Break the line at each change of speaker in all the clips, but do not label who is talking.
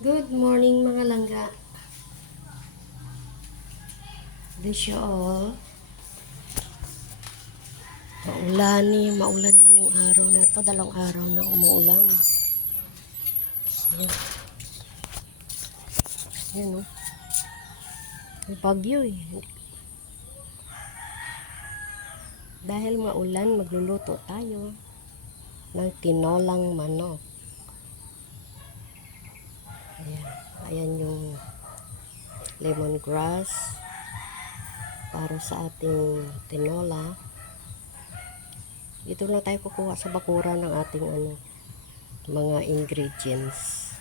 Good morning mga langga. Wish you all. Maulan ni, maulan ngayong araw na to. Dalawang araw na umuulan. Ayan. Ayan o. May bagyo eh. Dahil maulan, magluluto tayo ng tinolang manok. Ayan. Ayan yung lemongrass para sa ating tinola. Dito na tayo kukuha sa bakura ng ating ano, mga ingredients.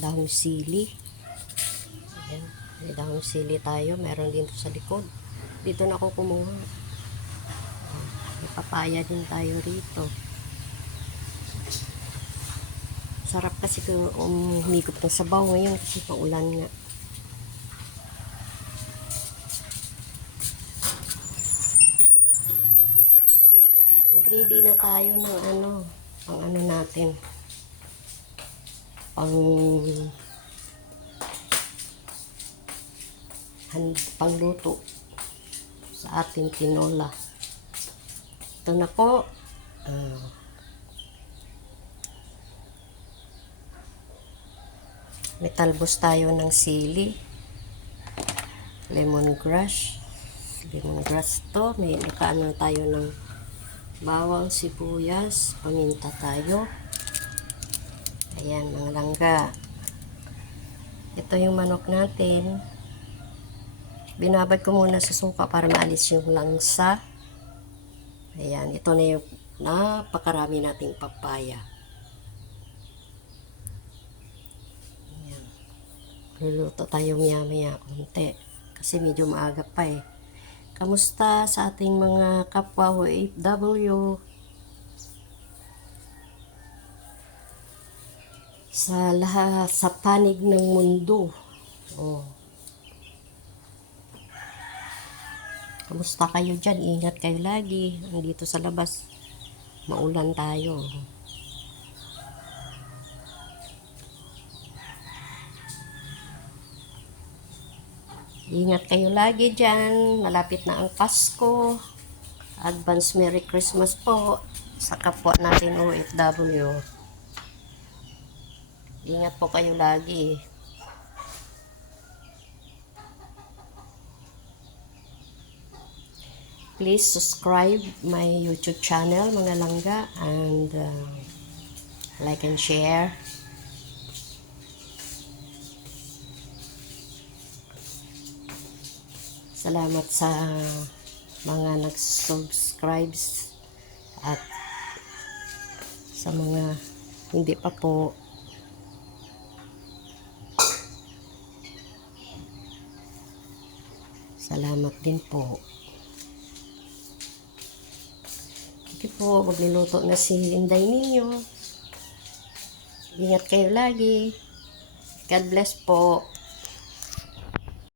Dahong sili. Ayan. May dahong sili tayo. Meron din sa likod. Dito na ako kumuha. Papaya din tayo rito. Sarap kasi kung um, humigop ng sabaw ngayon kasi paulan nga. Nag-ready na tayo ng ano, pang ano natin. Pang hand, pangluto sa ating tinola. Ito na po. Ah, may talbos tayo ng sili. Lemongrass. Lemongrass to. May nakaano tayo ng bawang, sibuyas, paminta tayo. Ayan, mga langga. Ito yung manok natin. Binabad ko muna sa suka para maalis yung langsa. Ayan, ito na yung napakarami nating papaya. Ayan. Luluto tayo maya-maya konti. Kasi medyo maaga pa eh. Kamusta sa ating mga kapwa OFW? Sa lahat, sa panig ng mundo. Oh. Kamusta kayo dyan? Ingat kayo lagi. Andito sa labas, maulan tayo. Ingat kayo lagi dyan. Malapit na ang Pasko. Advance Merry Christmas po sa kapwa natin OFW. Ingat po kayo lagi. Please subscribe my YouTube channel, mga langga, and uh, like and share. Salamat sa mga nag-subscribe at sa mga hindi pa po. Salamat din po. Sige po, magluluto na si Inday ninyo. Ingat kayo lagi. God bless po.